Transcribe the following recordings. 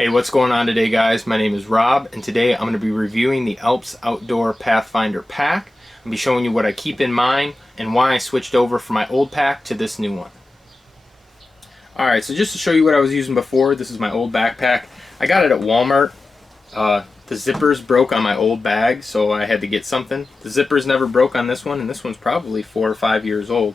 Hey, what's going on today, guys? My name is Rob, and today I'm going to be reviewing the Alps Outdoor Pathfinder pack. I'm going to be showing you what I keep in mind and why I switched over from my old pack to this new one. Alright, so just to show you what I was using before, this is my old backpack. I got it at Walmart. The zippers broke on my old bag, so I had to get something. The zippers never broke on this one, and this one's probably 4 or 5 years old.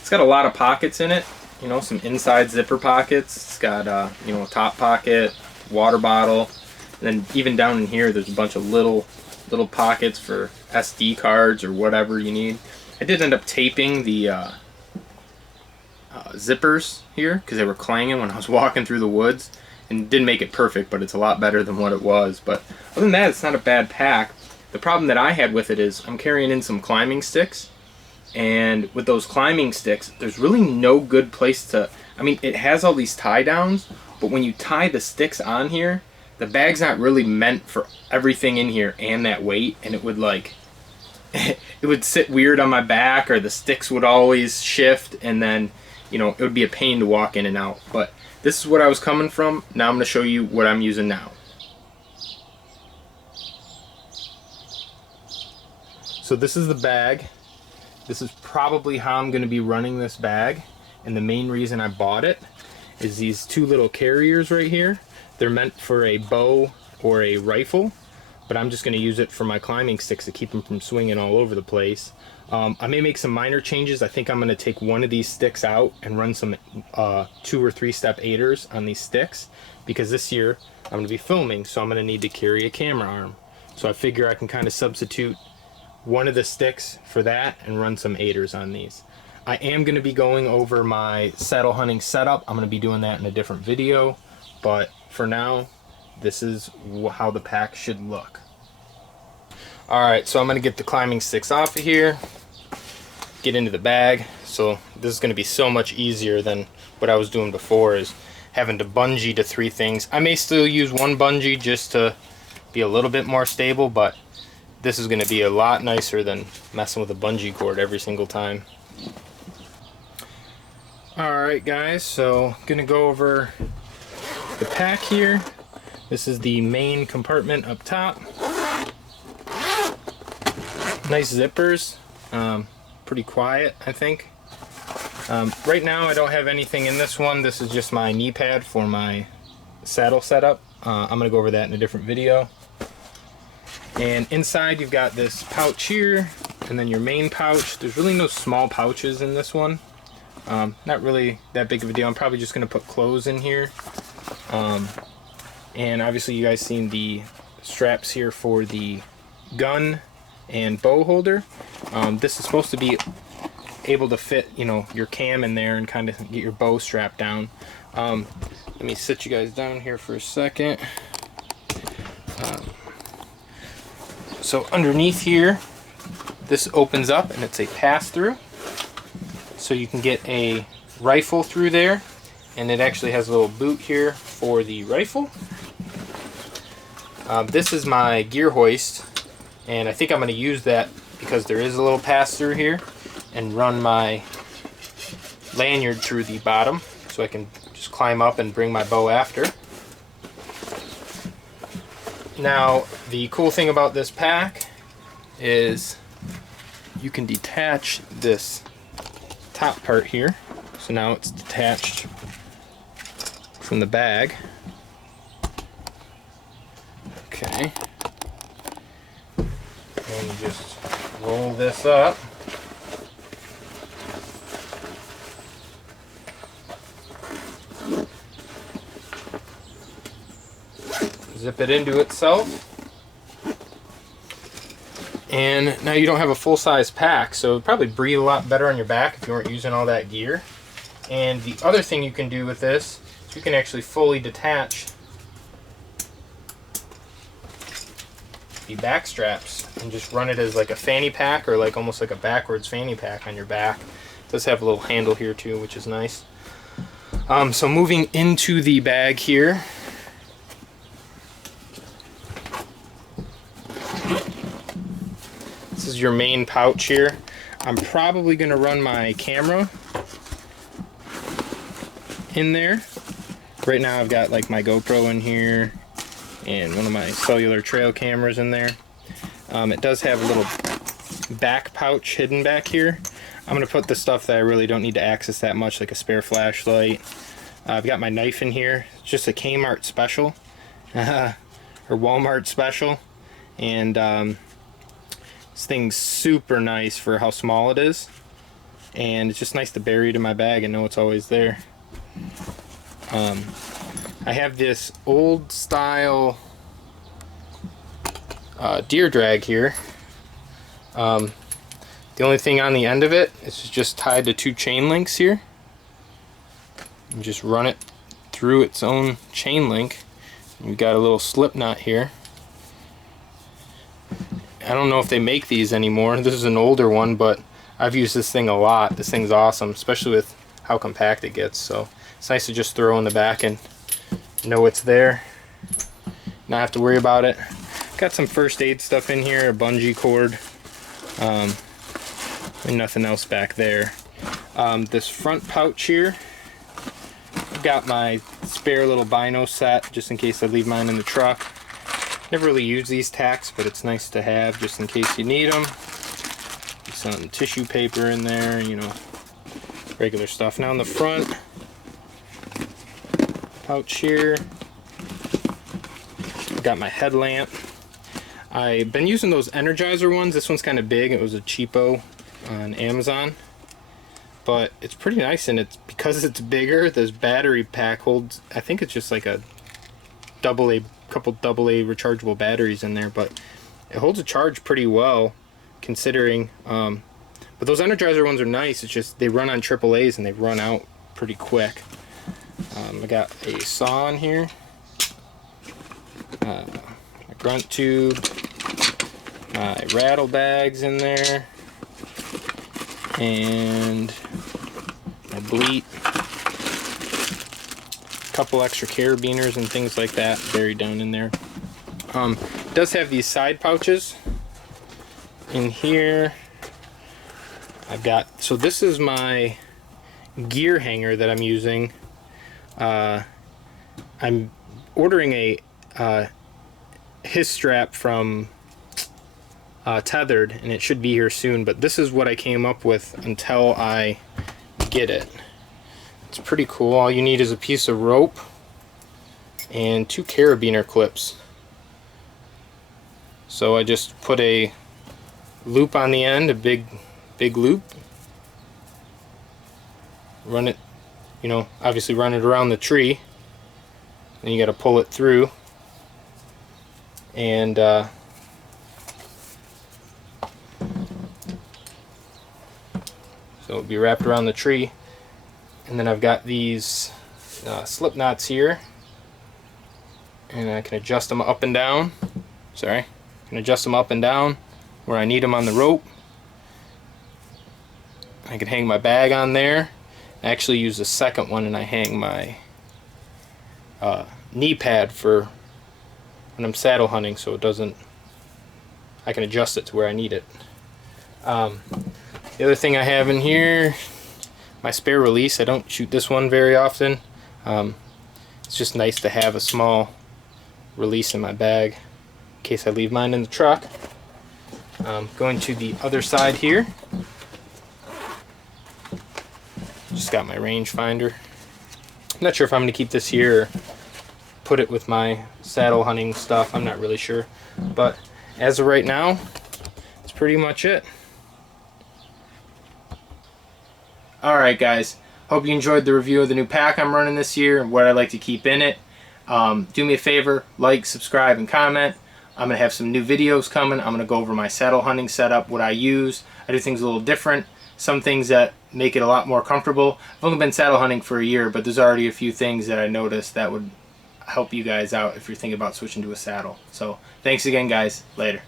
It's got a lot of pockets in it, you know, some inside zipper pockets. It's got, you know, a top pocket, water bottle, and then even down in here there's a bunch of little pockets for SD cards or whatever you need. I did end up taping the zippers here because they were clanging when I was walking through the woods, and didn't make it perfect, but it's a lot better than what it was. But other than that, it's not a bad pack. The problem that I had with it is I'm carrying in some climbing sticks, and with those climbing sticks there's really no good place to, I mean, it has all these tie downs, but when you tie the sticks on here, the bag's not really meant for everything in here and that weight, and it would like it would sit weird on my back, or the sticks would always shift, and then, you know, it would be a pain to walk in and out. But this is what I was coming from. Now I'm going to show you what I'm using now. So this is the bag. This is probably how I'm going to be running this bag, and the main reason I bought it is these two little carriers right here. They're meant for a bow or a rifle, but I'm just going to use it for my climbing sticks to keep them from swinging all over the place. I may make some minor changes. I think I'm going to take one of these sticks out and run some 2 or 3 step aiders on these sticks, because this year I'm going to be filming, so I'm going to need to carry a camera arm. So I figure I can kind of substitute one of the sticks for that and run some aiders on these. I am going to be going over my saddle hunting setup. I'm going to be doing that in a different video, but for now, this is how the pack should look. Alright, so I'm going to get the climbing sticks off of here, get into the bag. So this is going to be so much easier than what I was doing before, is having to bungee to 3 things. I may still use one bungee just to be a little bit more stable, but this is going to be a lot nicer than messing with a bungee cord every single time. Alright guys, so I'm going to go over the pack here. This is the main compartment up top. Nice zippers, pretty quiet, I think. Right now I don't have anything in this one. This is just my knee pad for my saddle setup. I'm going to go over that in a different video. And inside you've got this pouch here, and then your main pouch. There's really no small pouches in this one. Not really that big of a deal. I'm probably just going to put clothes in here. And obviously you guys seen the straps here for the gun and bow holder. This is supposed to be able to fit, you know, your cam in there and kind of get your bow strapped down. Let me sit you guys down here for a second. So underneath here, this opens up and it's a pass-through. So you can get a rifle through there, and it actually has a little boot here for the rifle. This is my gear hoist, and I think I'm going to use that because there is a little pass-through here, and run my lanyard through the bottom so I can just climb up and bring my bow after. Now, the cool thing about this pack is you can detach this top part here. So now it's detached from the bag. Okay. And you just roll this up. Zip it into itself, and now you don't have a full-size pack, so it'd probably breathe a lot better on your back if you weren't using all that gear. And the other thing you can do with this is you can actually fully detach the back straps and just run it as like a fanny pack, or like almost like a backwards fanny pack on your back. It does have a little handle here too, which is nice. So moving into the bag here, this is your main pouch here. I'm probably going to run my camera in there, Right now I've got like my GoPro in here and one of my cellular trail cameras in there. It does have a little back pouch hidden back here. I'm going to put the stuff that I really don't need to access that much, like a spare flashlight. I've got my knife in here. It's just a Kmart special or Walmart special, and this thing's super nice for how small it is, and it's just nice to bury it in my bag and know it's always there. I have this old style deer drag here. The only thing on the end of it is just tied to 2 chain links here. You just run it through its own chain link. We've got a little slip knot here. I don't know if they make these anymore. This is an older one, but I've used this thing a lot. This thing's awesome, especially with how compact it gets. So it's nice to just throw in the back and know it's there. Not have to worry about it. Got some first aid stuff in here, a bungee cord. And nothing else back there. This front pouch here, I've got my spare little bino set just in case I leave mine in the truck. Never really use these tacks, but it's nice to have just in case you need them. Some tissue paper in there, you know, regular stuff. Now in the front pouch here, I've got my headlamp. I've been using those Energizer ones. This one's kind of big. It was a cheapo on Amazon, but it's pretty nice, and it's because it's bigger. This battery pack holds, I think it's just like a couple AA rechargeable batteries in there, but it holds a charge pretty well considering. But those Energizer ones are nice. It's just they run on AAAs and they run out pretty quick. I got a saw in here, a grunt tube, my rattle bags in there, and my bleat, a couple extra carabiners and things like that buried down in there. It does have these side pouches in here. I've got, so this is my gear hanger that I'm using. I'm ordering a his strap from Tethered, and it should be here soon, but this is what I came up with until I get it. It's pretty cool. All you need is a piece of rope and 2 carabiner clips. So I just put a loop on the end, a big loop, run it, you know, obviously run it around the tree, then you got to pull it through, and so it'll be wrapped around the tree. And then I've got these slip knots here, and I can adjust them up and down. Sorry, I can adjust them up and down where I need them on the rope. I can hang my bag on there. I actually use the second one, and I hang my knee pad for when I'm saddle hunting, so it doesn't, I can adjust it to where I need it. The other thing I have in here, my spare release. I don't shoot this one very often. It's just nice to have a small release in my bag in case I leave mine in the truck. Going to the other side here, just got my rangefinder. I'm not sure if I'm going to keep this here or put it with my saddle hunting stuff. I'm not really sure, but as of right now, that's pretty much it. Alright guys, hope you enjoyed the review of the new pack I'm running this year and what I like to keep in it. Do me a favor, like, subscribe, and comment. I'm going to have some new videos coming. I'm going to go over my saddle hunting setup, what I use. I do things a little different. Some things that make it a lot more comfortable. I've only been saddle hunting for a year, but there's already a few things that I noticed that would help you guys out if you're thinking about switching to a saddle. So thanks again guys. Later.